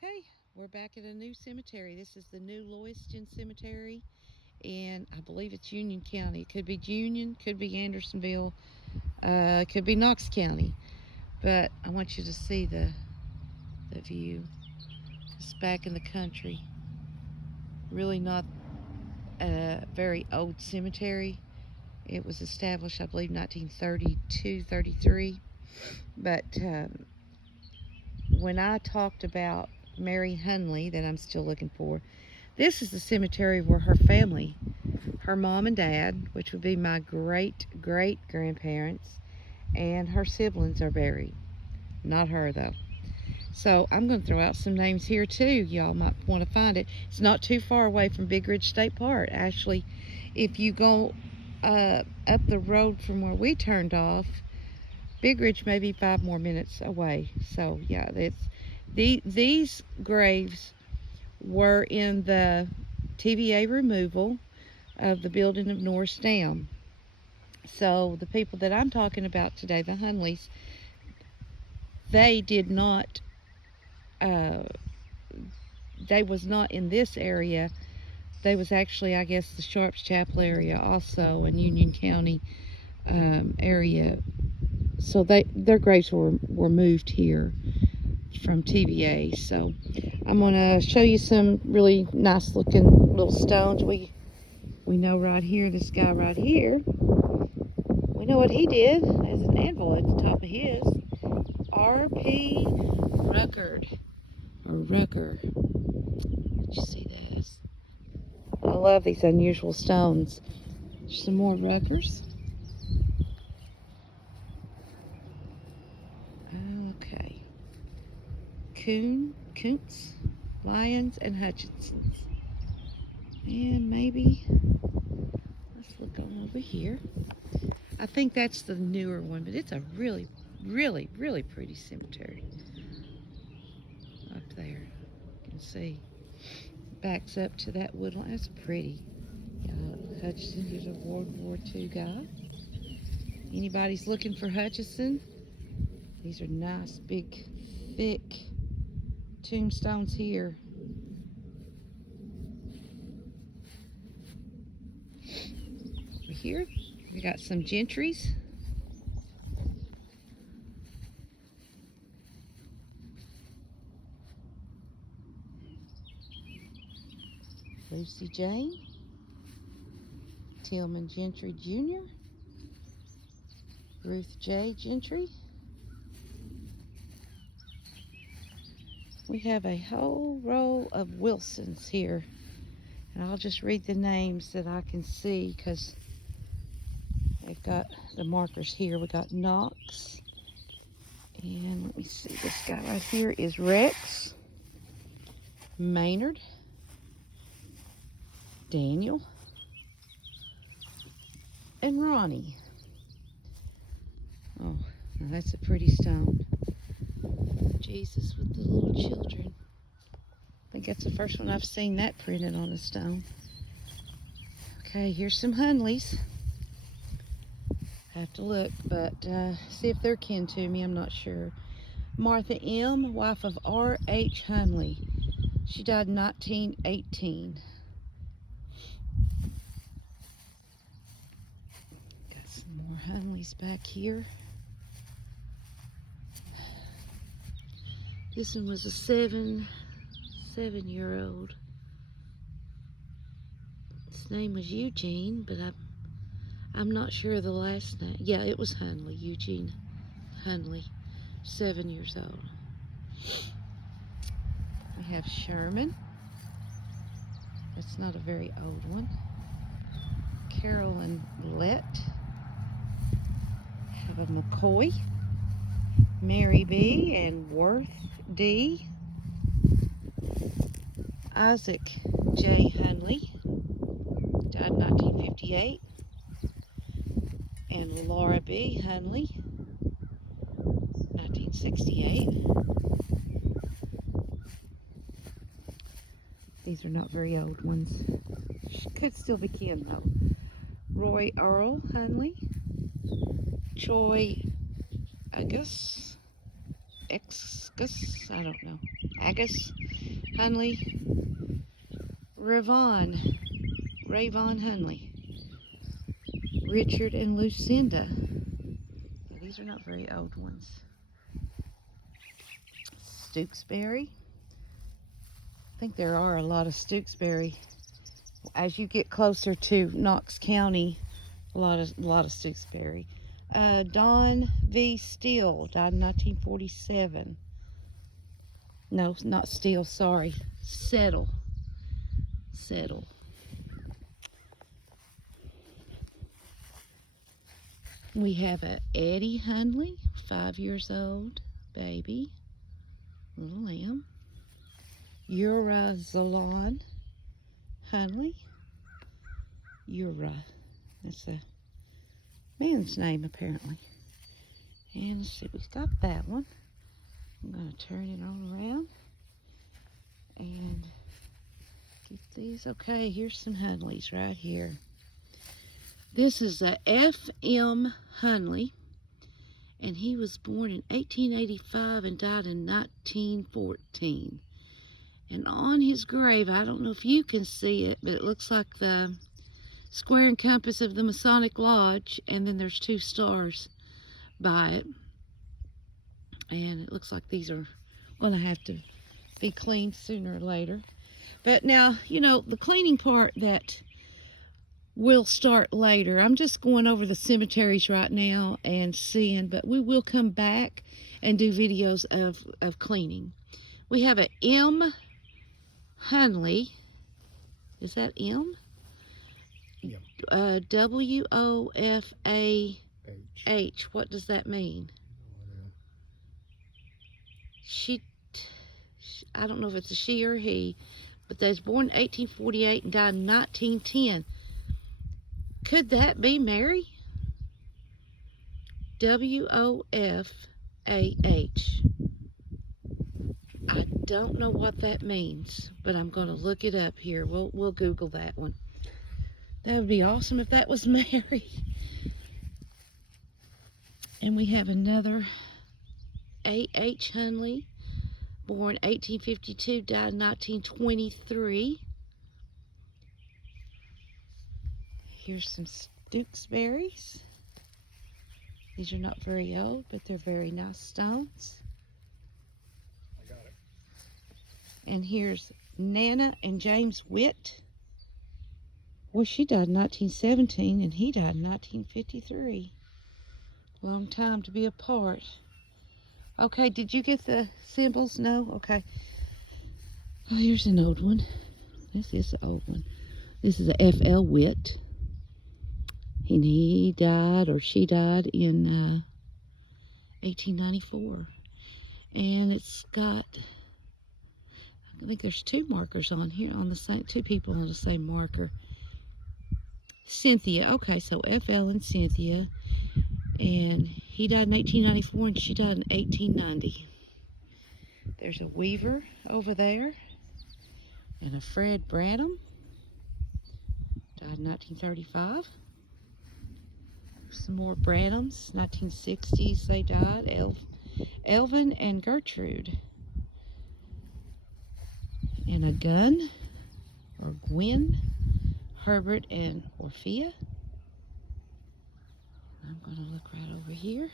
Okay, we're back at a new cemetery. This is the new Loyston Cemetery, and I believe it's Union County. It could be Union, could be Andersonville, could be Knox County. But I want you to see the view. It's back in the country. Really not a very old cemetery. It was established, I believe, 1932, 33. But when I talked about Mary Hunley, that I'm still looking for, this is the cemetery where her family, her mom and dad, which would be my great grandparents, and her siblings are buried. Not her, though. So I'm going to throw out some names here, too. Y'all might want to find it. It's not too far away from Big Ridge State Park. Actually, if you go up the road from where we turned off, Big Ridge may be 5 more minutes away. So, yeah, these graves were in the TVA removal of the building of Norris Dam. So the people that I'm talking about today, the Hunleys, they did not, they was not in this area. They was actually, I guess, the Sharps Chapel area also, in Union County area. So their graves were moved here from TVA. So I'm gonna show you some really nice looking little stones. We know right here, this guy right here, we know what he did. There's an anvil at the top of his. R.P. Ruckard, or Rucker. Did you see this? I love these unusual stones. Some more Ruckers. Okay. Kuntz, Lyons, and Hutchinsons. And maybe, let's look on over here. I think that's the newer one, but it's a really pretty cemetery. Up there, you can see. Backs up to that woodline. That's pretty. Hutchison, here's a World War II guy. Anybody's looking for Hutchison? These are nice, big, thick tombstones here. Over here, we got some gentrys. Lucy Jane, Tillman Gentry Jr., Ruth J. Gentry. We have a whole row of Wilsons here, and I'll just read the names that I can see because they've got the markers here. We got Knox, and let me see, this guy right here is Rex, Maynard, Daniel, and Ronnie. Oh, now that's a pretty stone. Jesus with the little children. I think that's the first one I've seen that printed on a stone. Okay, here's some Hunleys. Have to look, but see if they're kin to me. I'm not sure. Martha M., wife of R.H. Hunley. She died in 1918. Got some more Hunleys back here. This one was a seven-year-old. His name was Eugene, but I'm not sure of the last name. Yeah, it was Hunley, Eugene Hunley, 7 years old. We have Sherman. That's not a very old one. Carolyn Lett. Have a McCoy, Mary B. and Worth D. Isaac J. Hunley, died in 1958. And Laura B. Hunley, 1968. These are not very old ones. Could still be kin though. Roy Earl Hunley, Troy Exgus, I don't know. Agus Hunley, Rayvon Hunley, Richard and Lucinda. Now, these are not very old ones. Stooksbury. I think there are a lot of Stooksbury. As you get closer to Knox County, a lot of Stooksbury. Don V. Steele died in 1947. No, not Steele, sorry. Settle. We have a Eddie Hunley, 5 years old, baby, little lamb. Ura Zalon Hunley. Ura. That's a man's name, apparently. And let's see, we've got that one. I'm going to turn it all around and get these. Okay, here's some Hunleys right here. This is a F.M. Hunley, and he was born in 1885 and died in 1914. And on his grave, I don't know if you can see it, but it looks like the square and compass of the Masonic Lodge, and then there's 2 stars by it. And it looks like these are going to have to be cleaned sooner or later. But now, you know, the cleaning part that will start later. I'm just going over the cemeteries right now and seeing, but we will come back and do videos of cleaning. We have a M. Hunley. Is that M? Yep. W-O-F-A-H. What does that mean? I don't know if it's a she or he, but they was born in 1848 and died in 1910. Could that be Mary? W-O-F-A-H. I don't know what that means, but I'm going to look it up here. We'll Google that one. That would be awesome if that was Mary. And we have another A.H. Hunley, born 1852, died in 1923. Here's some Stooksberries. These are not very old, but they're very nice stones. I got it. And here's Nana and James Witt. Well, she died in 1917 and he died in 1953. Long time to be apart. Okay, did you get the symbols? No? Okay. Oh, here's an old one. This is an old one. This is a F.L. Witt. And he died, or she died, in 1894. And it's got, I think there's 2 markers on here, on the same, 2 people on the same marker. Cynthia. Okay, so F.L. and Cynthia. And he died in 1894 and she died in 1890. There's a Weaver over there. And a Fred Branham. Died in 1935. Some more Branhams. 1960s they died. Elvin and Gertrude. And a Gunn, or Gwen, Herbert and Orphea. I'm going to look right over here.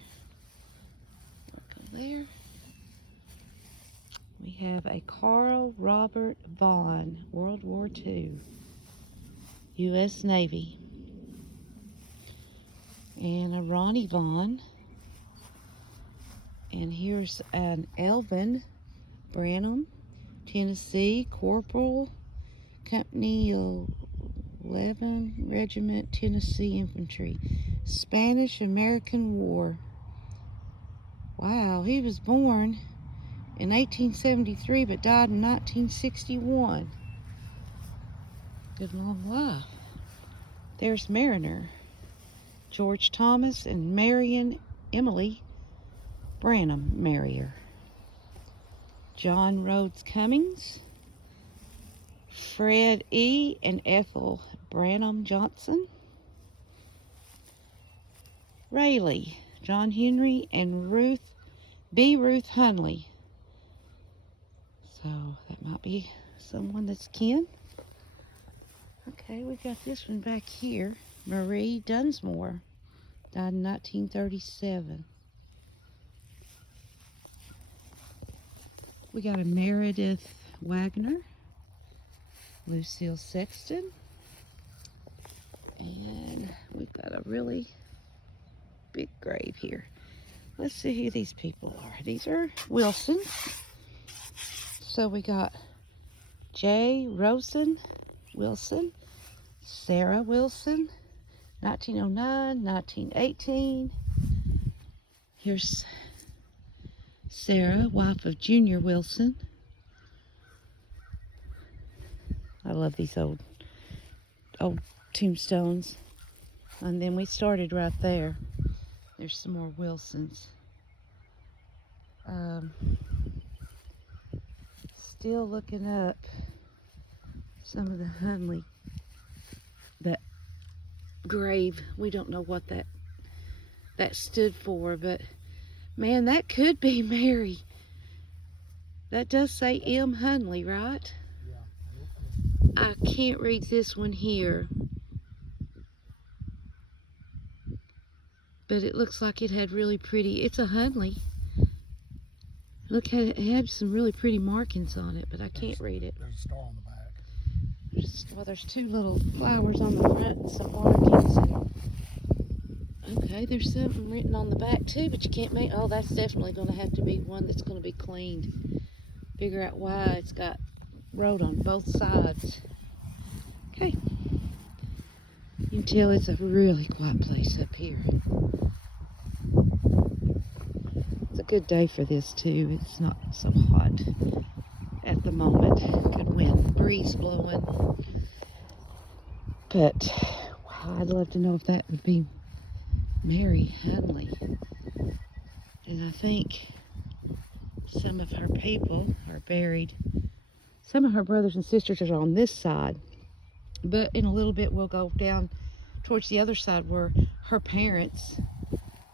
Go there. We have a Carl Robert Vaughn, World War II, U.S. Navy. And a Ronnie Vaughn. And here's an Elvin Branham, Tennessee, Corporal, Company 11, Regiment, Tennessee Infantry. Spanish-American War. Wow, he was born in 1873 but died in 1961. Good long life. There's Mariner, George Thomas and Marion Emily Branham Marrier. John Rhodes Cummings, Fred E. and Ethel Branham Johnson. Rayleigh, John Henry and Ruth Hunley. So that might be someone that's kin. Okay, we got this one back here. Marie Dunsmore, died in 1937. We got a Meredith Wagner, Lucille Sexton, and we've got a really big grave here. Let's see who these people are. These are Wilsons. So we got J. Rosen Wilson, Sarah Wilson, 1909, 1918. Here's Sarah, wife of Junior Wilson. I love these old tombstones. And then we started right there. There's some more Wilsons. Still looking up some of the Hunley. That grave, we don't know what that stood for, but man, that could be Mary. That does say M. Hunley, right? Yeah. I can't read this one here, but it looks like it had really pretty, it's a Hunley. Look, it had some really pretty markings on it, but I can't read it. There's a star on the back. There's two little flowers on the front and some markings. Okay, there's something written on the back too, but you can't make, oh, that's definitely going to have to be one that's going to be cleaned. Figure out why it's got wrote on both sides. Okay. You can tell it's a really quiet place up here. It's a good day for this too. It's not so hot at the moment. Good wind, breeze blowing. But wow, I'd love to know if that would be Mary Hunley. And I think some of her people are buried. Some of her brothers and sisters are on this side. But in a little bit we'll go down towards the other side where her parents,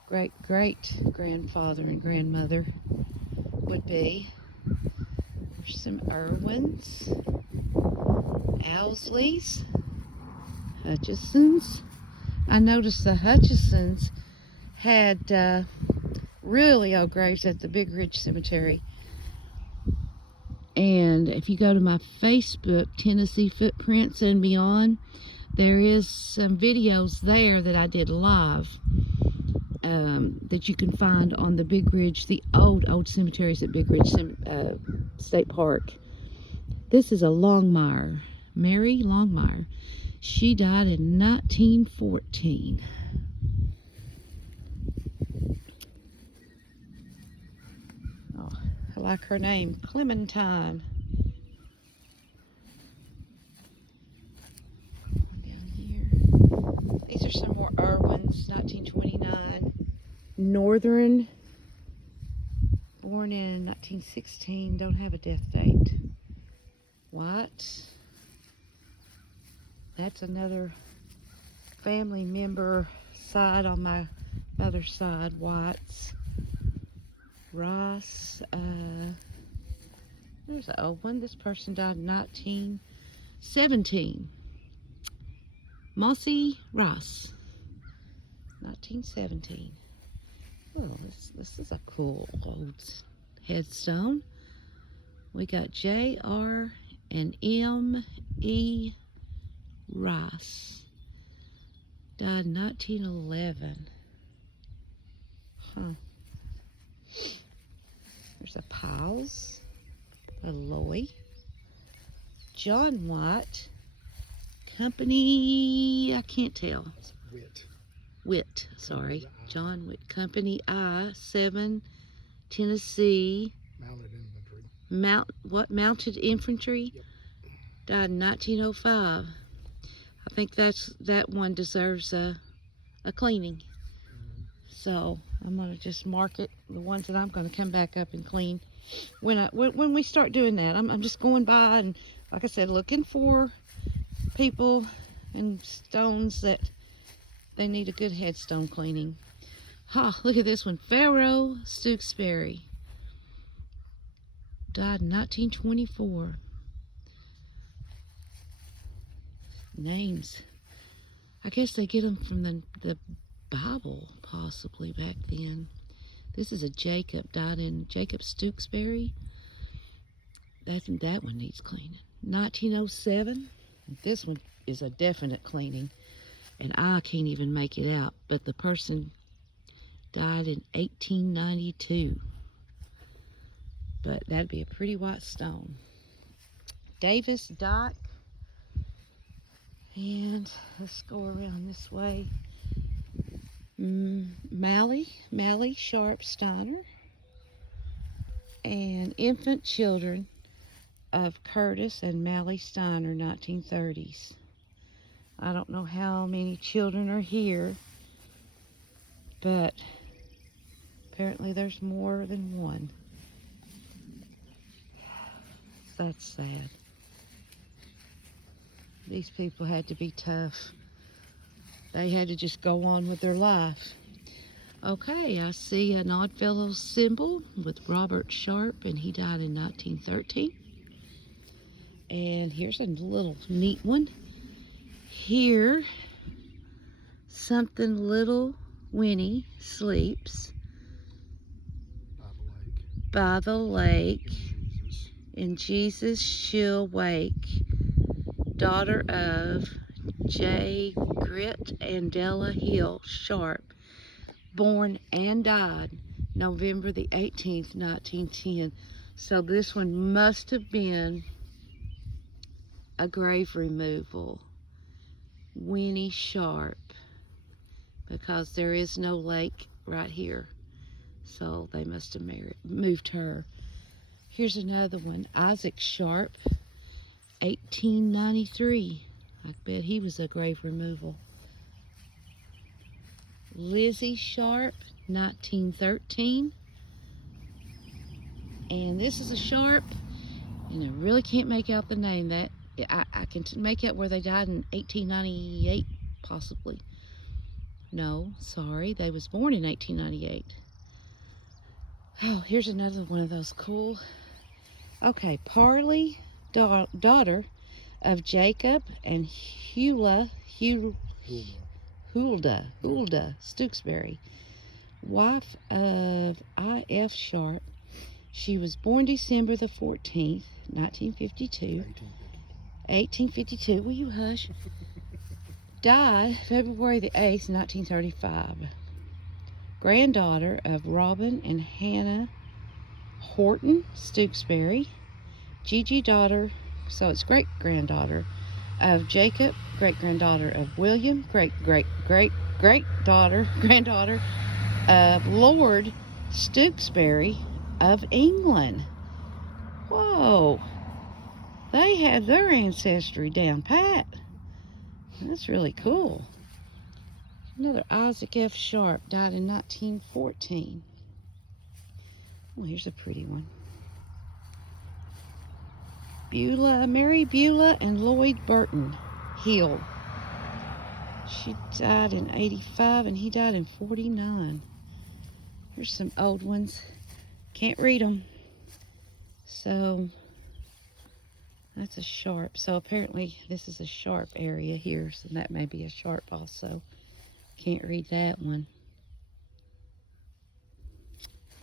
great-great-grandfather and grandmother would be. There's some Irwins, Owsleys, Hutchisons. I noticed the Hutchisons had really old graves at the Big Ridge Cemetery. And if you go to my Facebook, Tennessee Footprints and Beyond, there is some videos there that I did live that you can find on the Big Ridge, the old cemeteries at Big Ridge State Park. This is a Longmire, Mary Longmire. She died in 1914. Oh, I like her name, Clementine. Down here. These are some more Irwins, 1929. Northern, born in 1916, don't have a death date. White. That's another family member side on my mother's side, Whites. Ross, there's an old one. This person died in 1917. Mossy Ross, 1917. Well, this is a cool old headstone. We got J.R. and M.E. Ross. Died in 1911. Huh. There's a Piles, a Loy, John White, Company, I can't tell. Witt, sorry. John Witt, Company I-7, Tennessee. Mounted infantry. Mounted infantry? Yep. Died in 1905. I think that one deserves a cleaning. So I'm gonna just mark it, the ones that I'm gonna come back up and clean when we start doing that. I'm just going by and, like I said, looking for people and stones that they need a good headstone cleaning. Ha! Look at this one, Pharaoh Stewksbury. died in 1924. Names. I guess they get them from the Bible, possibly, back then. This is a Jacob, died in Jacob Stooksbury. That one needs cleaning. 1907. This one is a definite cleaning, and I can't even make it out. But the person died in 1892. But that'd be a pretty white stone. Davis Dyke. And let's go around this way. Mally Sharp Steiner. And infant children of Curtis and Mally Steiner, 1930s. I don't know how many children are here, but apparently there's more than one. That's sad. These people had to be tough. They had to just go on with their life. Okay, I see an Oddfellows symbol with Robert Sharp, and he died in 1913. And here's a little neat one. Here, something little Winnie sleeps by the lake. In Jesus she'll wake. Daughter of J. Grit and Della Hill Sharp, born and died November the 18th, 1910. So this one must have been a grave removal. Winnie Sharp, because there is no lake right here. So they must have moved her. Here's another one. Isaac Sharp, 1893. I bet he was a grave removal. Lizzie Sharp, 1913. And this is a Sharp, and I really can't make out the name. That I can make out where they died in 1898, possibly. No, sorry, they was born in 1898. Oh, here's another one of those cool. Okay, Parley, daughter of Jacob and Hulda Stooksbury, wife of I.F. Sharp. She was born December the 14th, 1952. 1852, will you hush? Died February the 8th, 1935. Granddaughter of Robin and Hannah Horton Stooksbury. Gigi daughter, so it's great-granddaughter of Jacob, great-granddaughter of William, granddaughter of Lord Stooksbury of England. Whoa, they have their ancestry down pat. That's really cool. Another Isaac F. Sharp, died in 1914. Well, here's a pretty one. Mary Beulah and Lloyd Burton Hill. She died in 85 and he died in 49. Here's some old ones. Can't read them. So that's a Sharp. So apparently this is a Sharp area here. So that may be a Sharp also. Can't read that one.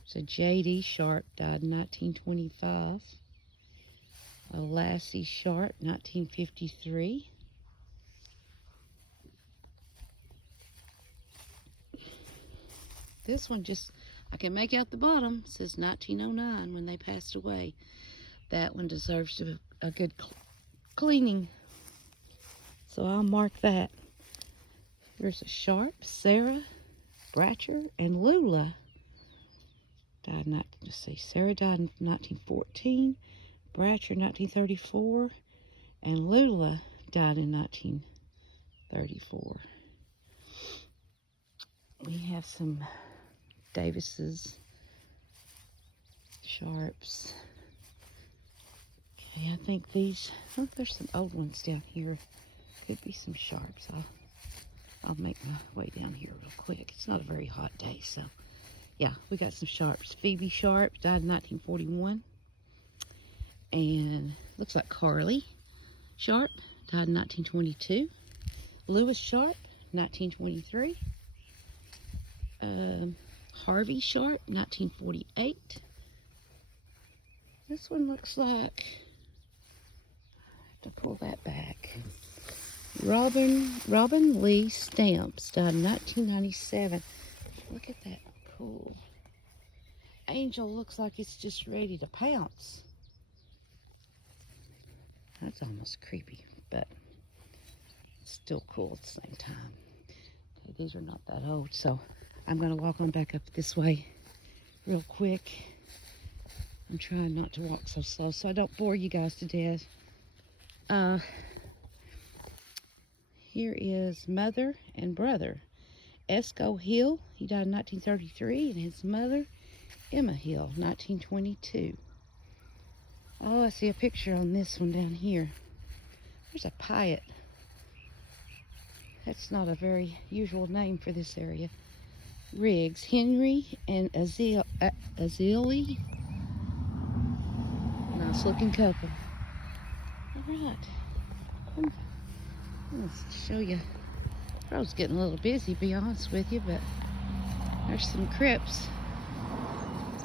So J.D. Sharp died in 1925. Lassie Sharp, 1953. This one just, I can make out the bottom. It says 1909 when they passed away. That one deserves a good cleaning. So I'll mark that. There's a Sharp, Sarah, Bratcher, and Lula. Sarah died in 1914. Bratcher, 1934. And Lula died in 1934. We have some Davises, Sharps. Okay, I think these, oh, there's some old ones down here. Could be some Sharps. I'll make my way down here real quick. It's not a very hot day, so yeah, we got some Sharps. Phoebe Sharp died in 1941. And looks like Carly Sharp, died in 1922. Lewis Sharp, 1923. Harvey Sharp, 1948. This one looks like, I have to pull that back. Robin Lee Stamps, died in 1997. Look at that pool. Angel looks like it's just ready to pounce. That's almost creepy, but still cool at the same time. Okay, these are not that old, so I'm going to walk on back up this way real quick. I'm trying not to walk so slow so I don't bore you guys to death. Here is mother and brother. Esco Hill, he died in 1933, and his mother, Emma Hill, 1922. Oh, I see a picture on this one down here. There's a Pyatt. That's not a very usual name for this area. Riggs, Henry and Azalea. Nice looking couple. Alright. I'm going to show you. I was getting a little busy, to be honest with you, but there's some Crips.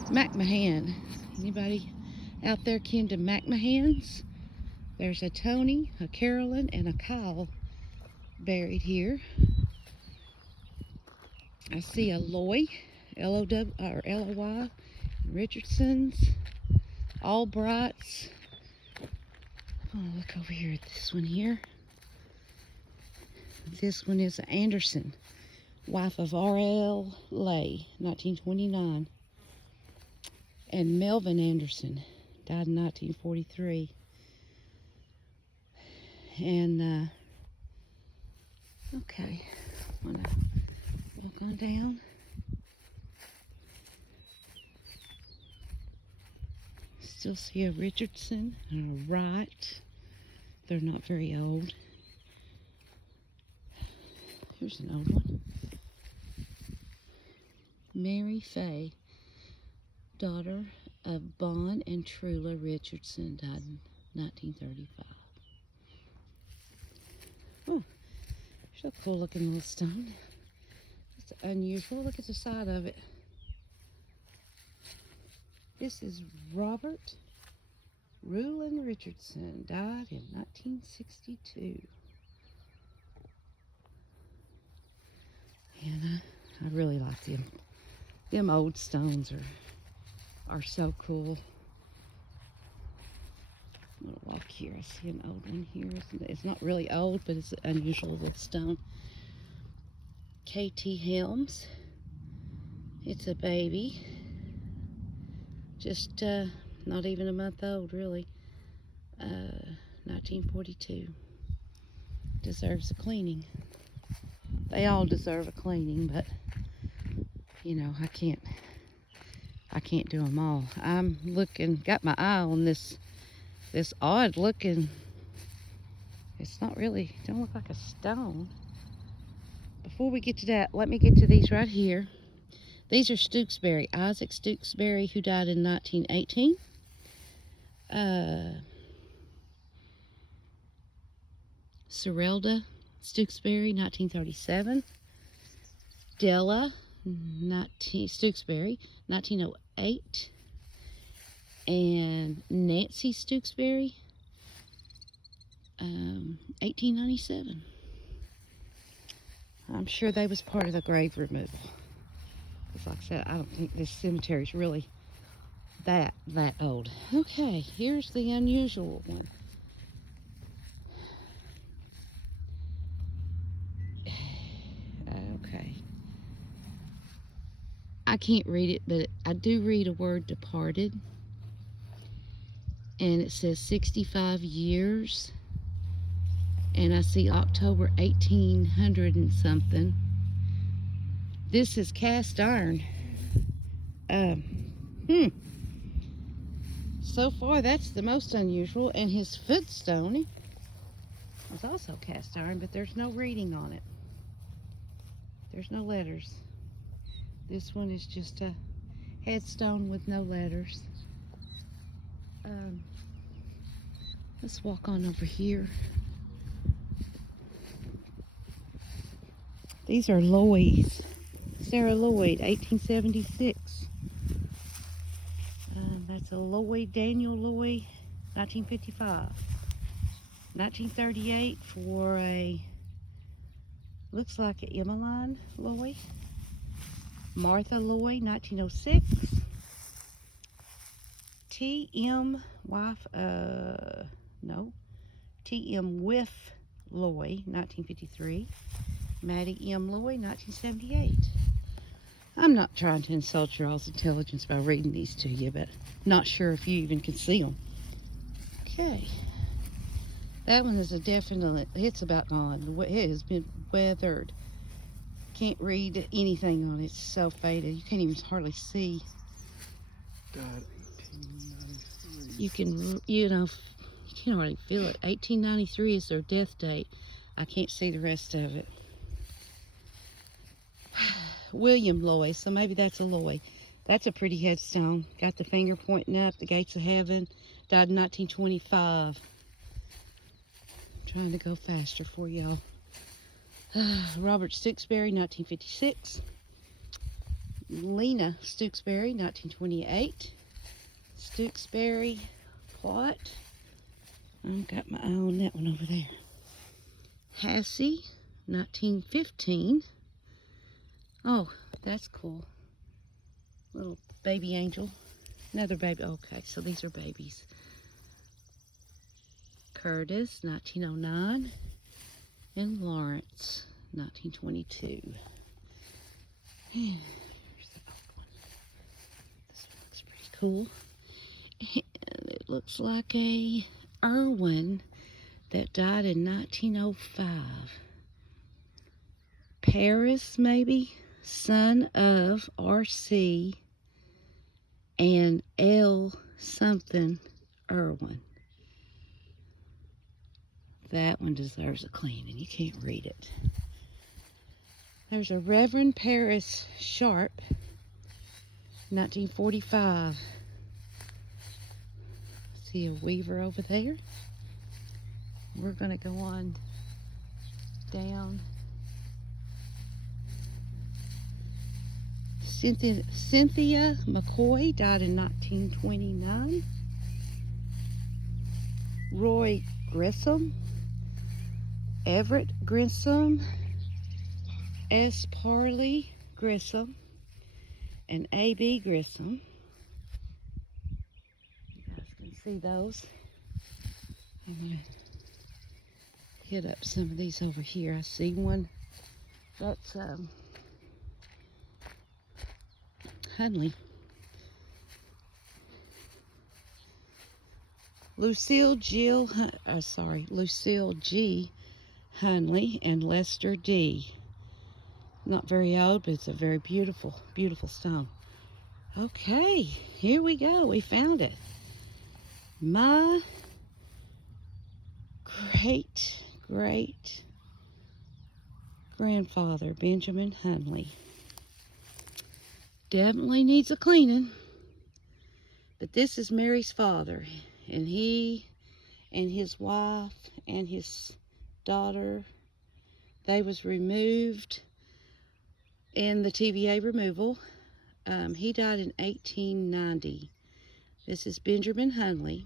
McMahon. Anybody out there kin to McMahons? There's a Tony, a Carolyn, and a Kyle buried here. I see a Loy, L-O-W or L-O-Y, Richardsons, Albrights. Oh, look over here at this one here. This one is Anderson, wife of R.L. Lay, 1929. And Melvin Anderson, died in 1943. And, okay, I'm gonna walk on down. Still see a Richardson and a Wright. They're not very old. Here's an old one. Mary Fay, daughter of Bon and Trula Richardson, died in 1935. Oh, there's a cool looking little stone. It's unusual. Look at the side of it. This is Robert Roland Richardson, died in 1962. And I really like them. Them old stones are so cool. I'm gonna walk here. I see an old one here. It's not really old, but it's an unusual little stone. K.T. Helms. It's a baby. Just not even a month old, really. 1942. Deserves a cleaning. They all deserve a cleaning, but you know, I can't do them all. I'm looking, got my eye on this odd looking, it's not really, don't look like a stone. Before we get to that, let me get to these right here. These are Stooksbury, Isaac Stooksbury, who died in 1918. Serelda Stooksbury, 1937. Della Stooksbury, 1908. And Nancy Stooksbury, 1897. I'm sure they was part of the grave removal. Because like I said, I don't think this cemetery is really that old. Okay, here's the unusual one. Okay. I can't read it, but I do read a word departed. And it says 65 years. And I see October 1800 and something. This is cast iron. So far, that's the most unusual. And his footstone is also cast iron, but there's no reading on it. There's no letters. This one is just a headstone with no letters. Let's walk on over here. These are Lloyd's. Sarah Lloyd, 1876. That's a Lloyd, Daniel Lloyd, 1955. 1938 for a, looks like an Emmeline Lloyd. Martha Lloyd, 1906. T.M. wife, no. T.M. Whiff Lloyd, 1953. Maddie M. Lloyd, 1978. I'm not trying to insult your all's intelligence by reading these to you, but not sure if you even can see them. Okay. That one is a definite, it's about gone. It has been weathered. Can't read anything on it. It's so faded. You can't even hardly see. Died 1893. You can, you can hardly feel it. 1893 is their death date. I can't see the rest of it. William Lloyd, so maybe that's a Lloyd. That's a pretty headstone. Got the finger pointing up, the gates of heaven. Died in 1925. Trying to go faster for y'all. Robert Stooksbury, 1956. Lena Stooksbury, 1928. Stooksbury plot. I've got my eye on that one over there. Hassie, 1915. Oh, that's cool. Little baby angel. Another baby. Okay, so these are babies. Curtis, 1909. And Lawrence, 1922. Here's the old one. This one looks pretty cool. And it looks like a Irwin that died in 1905. Paris, maybe? Son of R.C. and L. something Irwin. That one deserves a cleaning. You can't read it. There's a Reverend Paris Sharp, 1945. See a weaver over there. We're going to go on down. Cynthia McCoy died in 1929. Roy Grissom. Everett Grissom. S. Parley Grissom. And A.B. Grissom. You guys can see those. I'm going to hit up some of these over here. I see one that's Hunley. Lucille G. Hunley and Lester D. Not very old, but it's a very beautiful, beautiful stone. Okay, here we go. We found it. My great grandfather, Benjamin Hunley. Definitely needs a cleaning. But this is Mary's father. And he and his wife and his daughter, they was removed in the TVA removal. He died in 1890. This is Benjamin Hunley.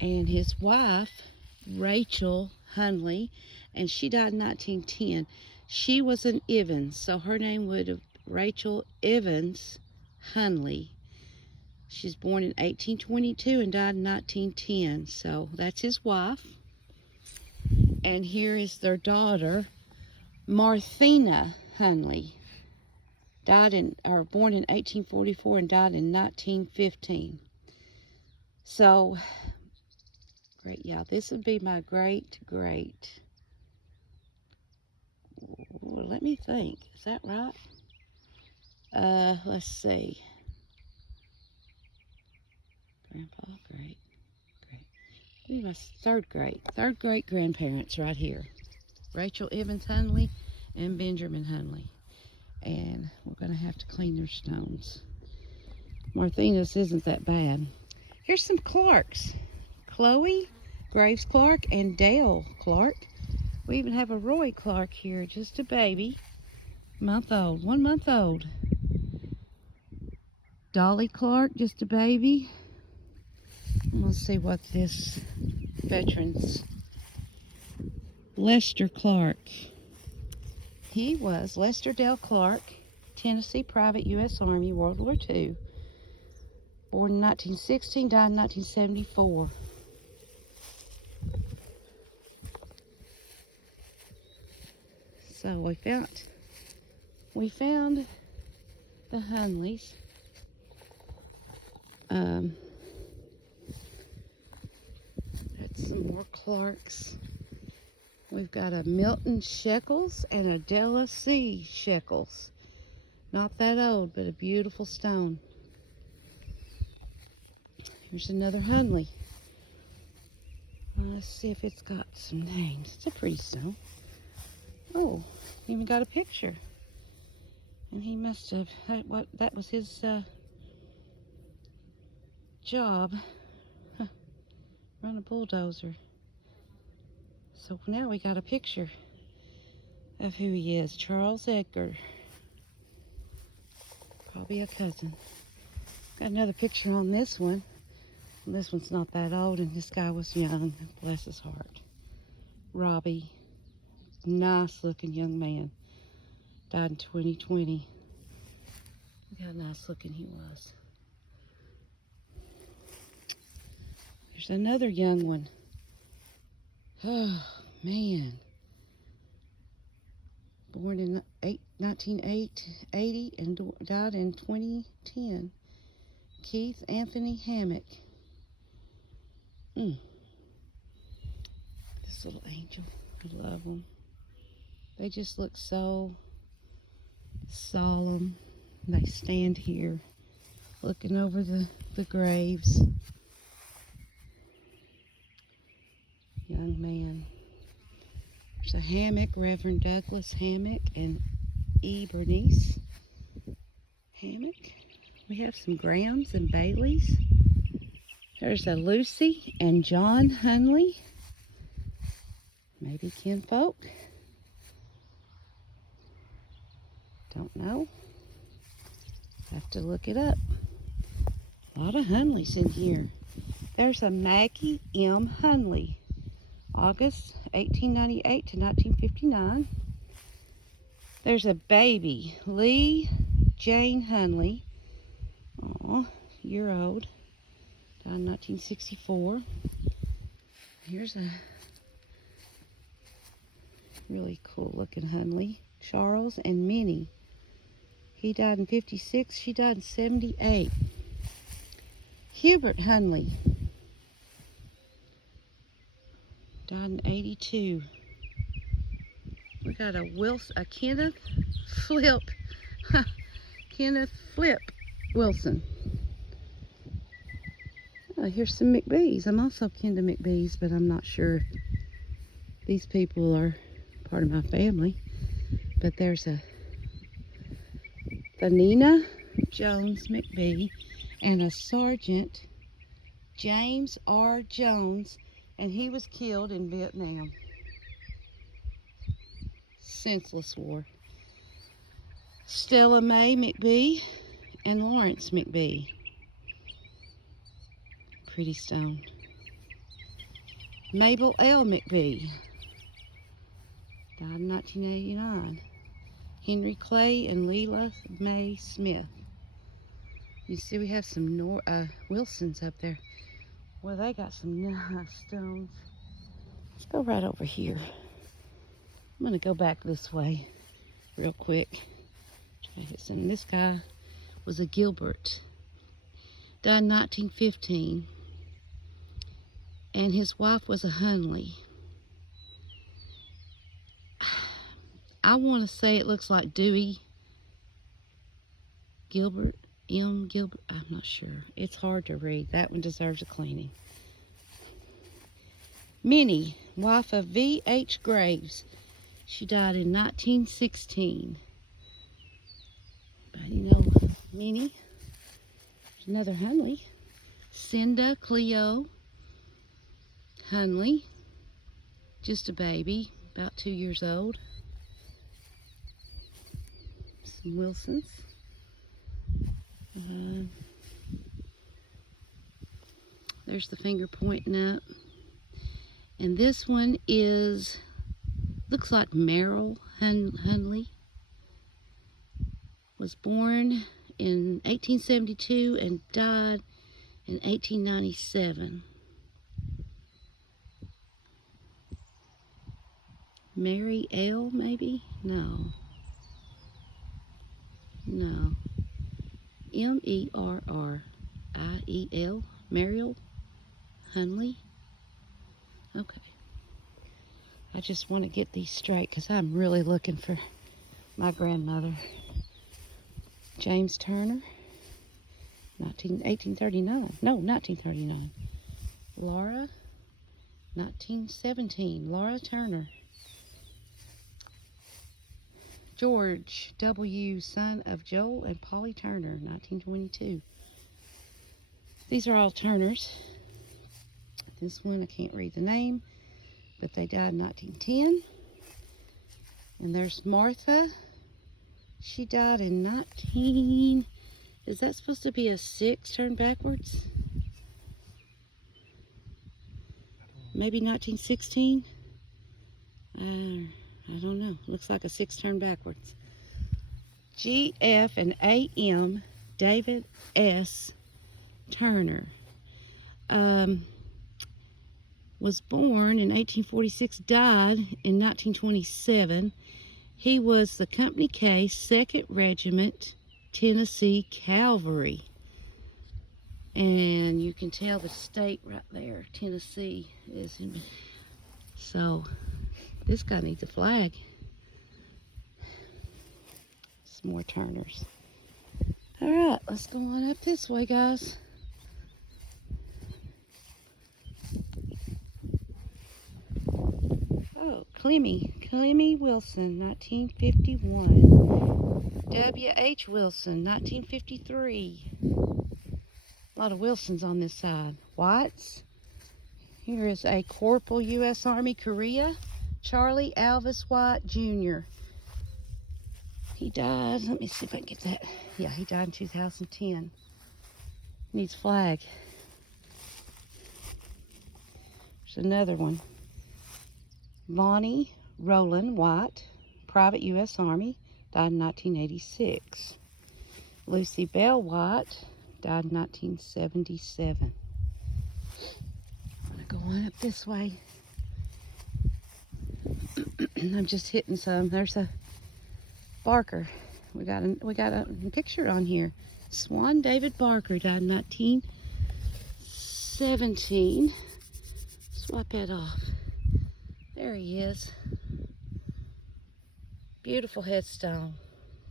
And his wife, Rachel Hunley, and she died in 1910. She was an Evans, so her name would have Rachel Evans Hunley. She's born in 1822 and died in 1910. So that's his wife. And here is their daughter, Marthena Hunley. Born in 1844 and died in 1915. So, great, yeah, this would be my great. Let me think. Is that right? Let's see. Grandpa, great. Maybe my third great grandparents right here. Rachel Evans Hunley and Benjamin Hunley. And we're going to have to clean their stones. Marthena's isn't that bad. Here's some Clarks. Chloe Graves Clark and Dale Clark. We even have a Roy Clark here, just a baby, month old, 1 month old. Dolly Clark, just a baby. I'm gonna see what this veteran's. Lester Clark. He was Lester Dale Clark, Tennessee Private U.S. Army, World War II. Born in 1916, died in 1974. So we found the Hunleys. That's some more Clarks. We've got a Milton Shekels and a Della C. Shekels. Not that old, but a beautiful stone. Here's another Hunley. Let's see if it's got some names. It's a pretty stone. Oh, even got a picture. And he must have, that was his job. Run a bulldozer. So now we got a picture of who he is. Charles Edgar. Probably a cousin. Got another picture on this one. This one's not that old, and this guy was young. Bless his heart. Robbie. Nice looking young man. Died in 2020. Look how nice looking he was. There's another young one. Oh, man. Born in 1980 and died in 2010. Keith Anthony Hammock. This little angel. I love them. They just look so solemn. They stand here looking over the graves. Young man. There's a Hammock, Reverend Douglas Hammock and E. Bernice Hammock. We have some Grahams and Baileys. There's a Lucy and John Hunley. Maybe kinfolk. Don't know. Have to look it up. A lot of Hunleys in here. There's a Maggie M. Hunley. August 1898 to 1959. There's a baby, Lee Jane Hunley. Aw, year old. Died in 1964. Here's a really cool looking Hunley. Charles and Minnie. He died in 56. She died in 78. Hubert Hunley. Died in 82. We got a Kenneth Flip. Kenneth Flip Wilson. Oh, here's some McBees. I'm also kin to McBees, but I'm not sure if these people are part of my family. But there's the Nina Jones McBee and a Sergeant James R. Jones, and he was killed in Vietnam. Senseless war. Stella Mae McBee and Lawrence McBee. Pretty stone. Mabel L. McBee. Died in 1989. Henry Clay and Leela Mae Smith. You see we have some Wilsons up there. Well, they got some nice stones. Let's go right over here. I'm going to go back this way real quick. Try to hit some. This guy was a Gilbert. Died in 1915. And his wife was a Hunley. I want to say it looks like Dewey Gilbert. M. Gilbert. I'm not sure. It's hard to read. That one deserves a cleaning. Minnie, wife of V.H. Graves. She died in 1916. Anybody know Minnie? There's another Hunley. Cinda Cleo Hunley, just a baby, about 2 years old. Some Wilsons. There's the finger pointing up. And this one is, looks like Merrill Hunley. Was born in 1872 and died in 1897. Mary L, maybe? No. No. M-E-R-R-I-E-L. Mariel Hunley. Okay. I just want to get these straight because I'm really looking for my grandmother. James Turner. 1839. No, 1939. Laura. 1917. Laura Turner. George W., son of Joel and Polly Turner, 1922. These are all Turners. This one, I can't read the name, but they died in 1910. And there's Martha. She died in 19... Is that supposed to be a 6 turned backwards? Maybe 1916? I don't know. Looks like a 6 turned backwards. G.F. and A.M. David S. Turner. Was born in 1846, died in 1927. He was the Company K, 2nd Regiment, Tennessee Cavalry. And you can tell the state right there, Tennessee is in. So this guy needs a flag. Some more Turners. All right, let's go on up this way, guys. Oh, Clemmy Wilson, 1951. W.H. Wilson, 1953. A lot of Wilsons on this side. Whites. Here is a Corporal U.S. Army, Korea. Charlie Alvis White, Jr. He died, let me see if I can get that. Yeah, he died in 2010. Needs a flag. There's another one. Vonnie Roland White, Private U.S. Army, died in 1986. Lucy Bell White, died in 1977. I'm going to go on up this way. I'm just hitting some. There's a Barker. We got a picture on here. Swan David Barker, died in 1917. Swipe that off. There he is. Beautiful headstone.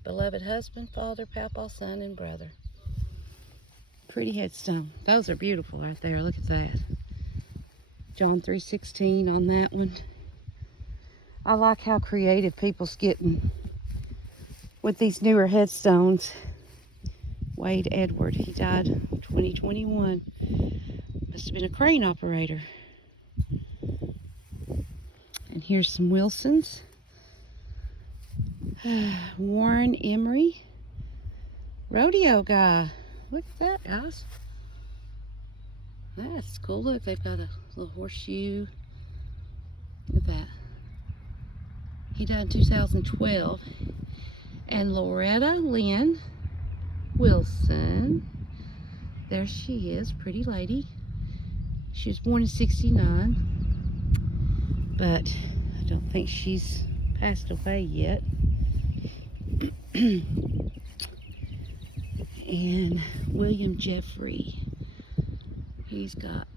Beloved husband, father, papa, son, and brother. Pretty headstone. Those are beautiful right there. Look at that. John 3:16 on that one. I like how creative people's getting with these newer headstones. Wade Edward, he died in 2021. Must have been a crane operator. And here's some Wilsons. Warren Emery. Rodeo guy. Look at that, guys. That's cool. Look, they've got a little horseshoe. Look at that. He died in 2012. And Loretta Lynn Wilson. There she is, pretty lady. She was born in 69. But I don't think she's passed away yet. And William Jeffrey. He's got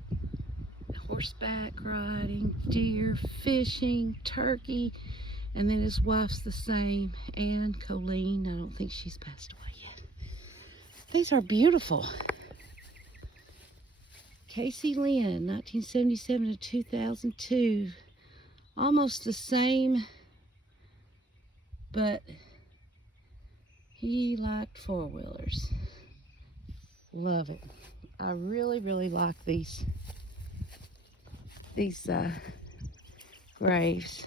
horseback riding, deer, fishing, turkey, and then his wife's the same, Ann Colleen. I don't think she's passed away yet. These are beautiful. Casey Lynn, 1977 to 2002. Almost the same, but he liked four-wheelers. Love it. I really, really like these. these graves.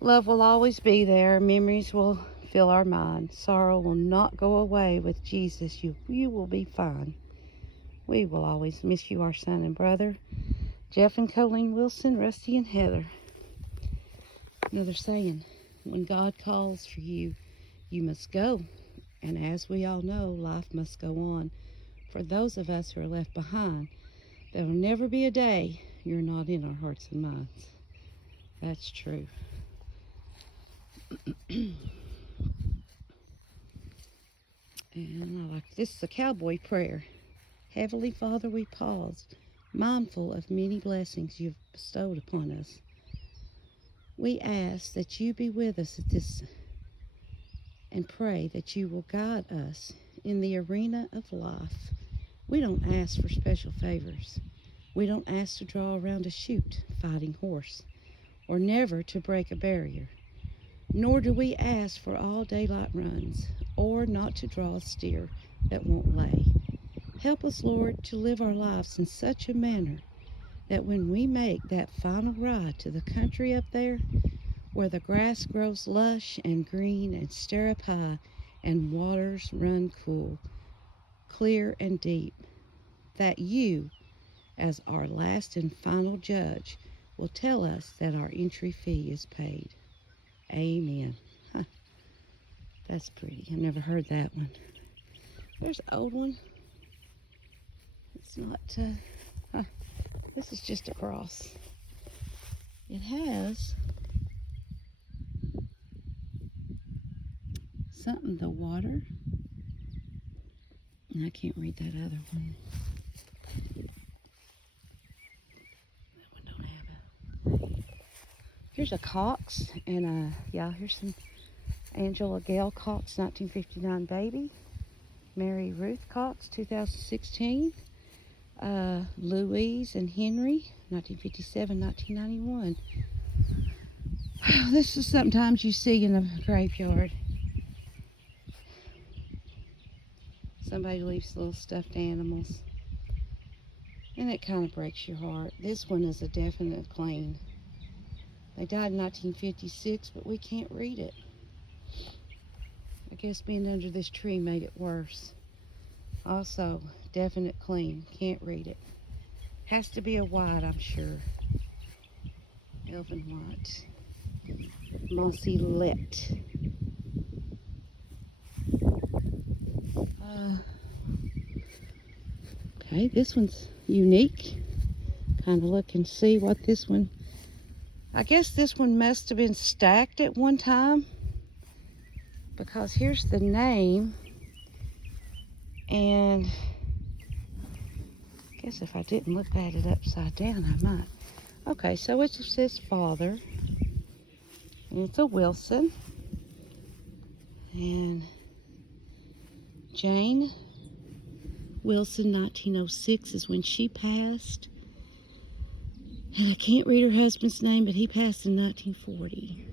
Love will always be there. Memories will fill our minds. Sorrow will not go away. With Jesus, you will be fine. We will always miss you, our son and brother. Jeff and Colleen Wilson, Rusty and Heather. Another saying, when God calls for you, you must go. And as we all know, life must go on. For those of us who are left behind, there will never be a day you're not in our hearts and minds. That's true. And I like this is a cowboy prayer. Heavenly Father, we pause, mindful of many blessings you've bestowed upon us. We ask that you be with us at this and pray that you will guide us in the arena of life. We don't ask for special favors. We don't ask to draw around a chute, fighting horse, or never to break a barrier. Nor do we ask for all daylight runs, or not to draw a steer that won't lay. Help us, Lord, to live our lives in such a manner that when we make that final ride to the country up there, where the grass grows lush and green and stirrup high, and waters run cool, clear and deep, that you, as our last and final judge, will tell us that our entry fee is paid. Amen. Huh. That's pretty. I've never heard that one. There's an old one. It's not, this is just a cross. It has something, the water. And I can't read that other one. That one don't have a. Here's a Cox, and here's some Angela Gale Cox, 1959 baby. Mary Ruth Cox, 2016. Louise and Henry, 1957, 1991. This is sometimes you see in the graveyard. Somebody leaves little stuffed animals, and it kind of breaks your heart. This one is a definite clean. They died in 1956, but we can't read it. I guess being under this tree made it worse. Also, definite clean. Can't read it. Has to be a white, I'm sure. Elven white. Mossy Let. Okay, this one's unique. Kind of look and see what this one. I guess this one must have been stacked at one time, because here's the name, and I guess if I didn't look at it upside down, I might. Okay, so it says father, and it's a Wilson, and Jane Wilson, 1906 is when she passed. And I can't read her husband's name, but he passed in 1940.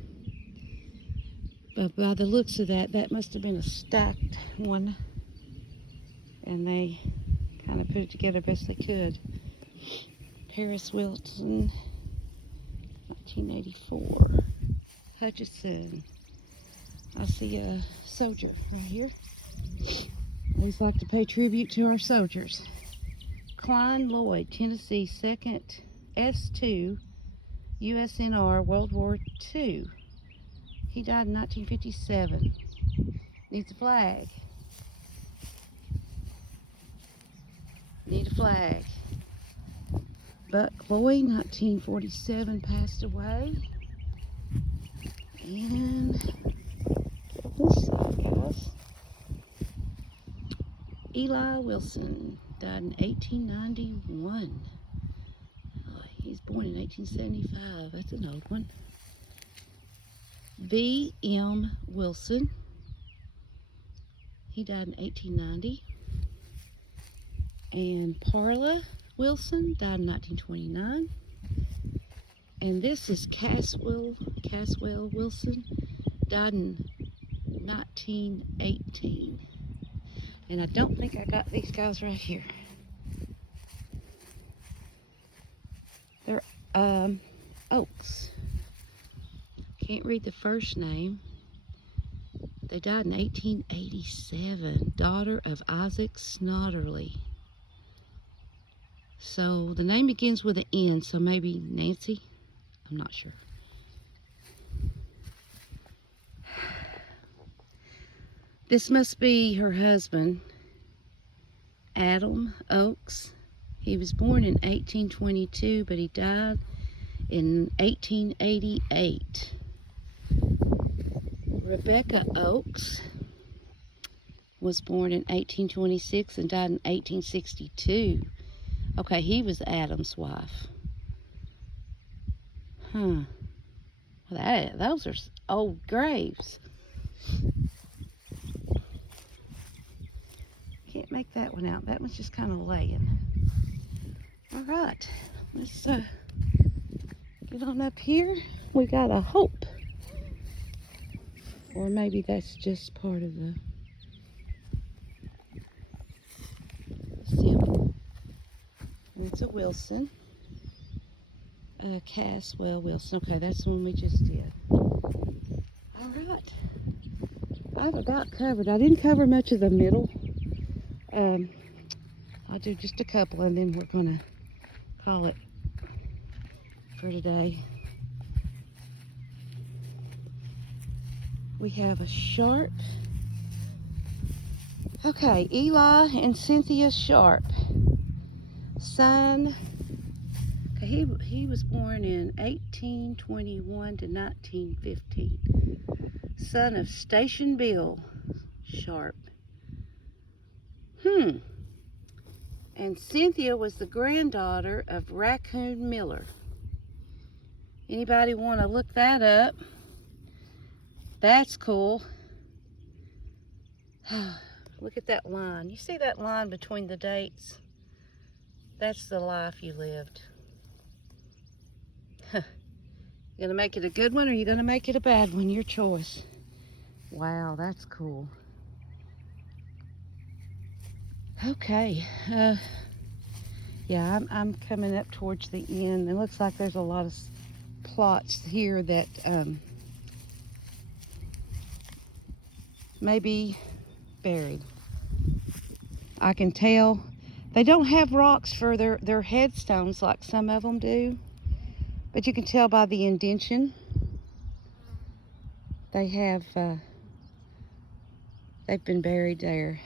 But by the looks of that, that must have been a stacked one. And they kind of put it together best they could. Paris Wilson, 1984. Hutchinson. I see a soldier right here. Always like to pay tribute to our soldiers. Klein Lloyd, Tennessee, 2nd S2 USNR, World War II. He died in 1957. Needs a flag. Need a flag. Buck Lloyd, 1947, passed away. And this side, guys. Eli Wilson died in 1891. He's born in 1875. That's an old one. V.M. Wilson. He died in 1890. And Parla Wilson died in 1929. And this is Caswell Wilson, died in 1918. And I don't think I got these guys right here. They're Oaks. Can't read the first name. They died in 1887. Daughter of Isaac Snodderly. So the name begins with an N, so maybe Nancy? I'm not sure. This must be her husband, Adam Oaks. He was born in 1822, but he died in 1888. Rebecca Oaks was born in 1826 and died in 1862. Okay, he was Adam's wife. Huh. Well, those are old graves. Can't make that one out. That one's just kind of laying. All right, let's get on up here. We got a hope. Or maybe that's just part of the symbol. It's a Wilson. Caswell Wilson. Okay, that's the one we just did. All right. I've about covered. I didn't cover much of the middle. I'll do just a couple and then we're going to call it for today. We have a Sharp. Okay, Eli and Cynthia Sharp. Son. Okay, he was born in 1821 to 1915. Son of Station Bill Sharp. And Cynthia was the granddaughter of Raccoon Miller. Anybody want to look that up? That's cool. Look at that line. You see that line between the dates? That's the life you lived. You gonna make it a good one or you gonna make it a bad one? Your choice. Wow, that's cool. Okay. Yeah, I'm coming up towards the end. It looks like there's a lot of plots here that may be buried. I can tell they don't have rocks for their headstones like some of them do, but you can tell by the indentation they have they've been buried there.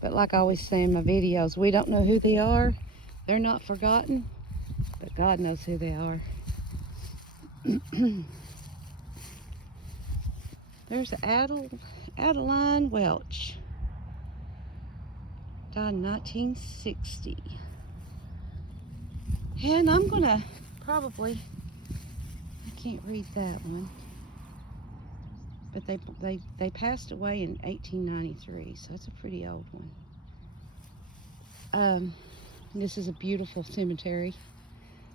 But like I always say in my videos, we don't know who they are. They're not forgotten, but God knows who they are. There's Adeline Welch. Died in 1960. And I'm gonna probably, I can't read that one, but they passed away in 1893, so that's a pretty old one. This is a beautiful cemetery,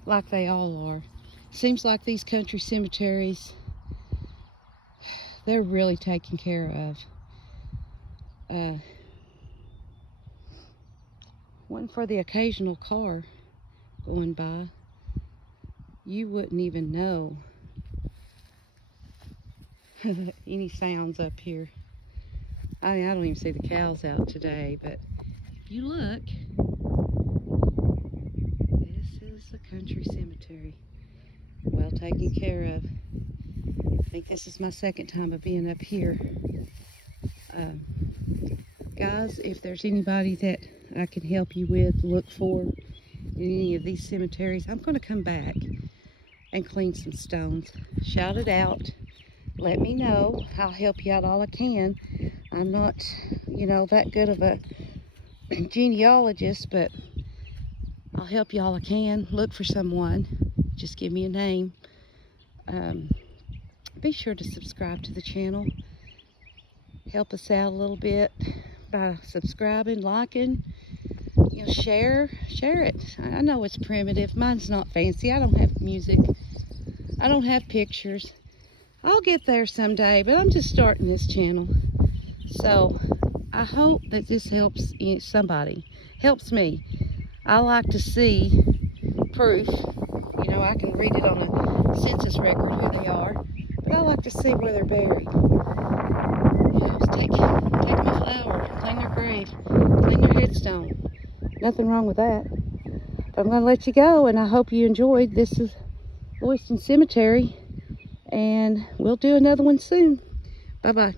like they all are. Seems like these country cemeteries, they're really taken care of. Wasn't for the occasional car going by, you wouldn't even know any sounds up here. I mean, I don't even see the cows out today, but if you look, this is the country cemetery. Well taken care of. I think this is my second time of being up here. Guys, if there's anybody that I can help you with, look for in any of these cemeteries, I'm going to come back and clean some stones. Shout it out. Let me know. I'll help you out all I can. I'm not, that good of a genealogist, but I'll help you all I can. Look for someone. Just give me a name. Be sure to subscribe to the channel. Help us out a little bit by subscribing, liking, share it. I know it's primitive. Mine's not fancy. I don't have music. I don't have pictures. I'll get there someday, but I'm just starting this channel. So I hope that this helps somebody. Helps me. I like to see proof. You know, I can read it on a census record who they are, but I like to see where they're buried. You know, take them a flower, clean their grave, clean their headstone. Nothing wrong with that. But I'm going to let you go, and I hope you enjoyed. This is Loyston Cemetery, and we'll do another one soon. Bye-bye.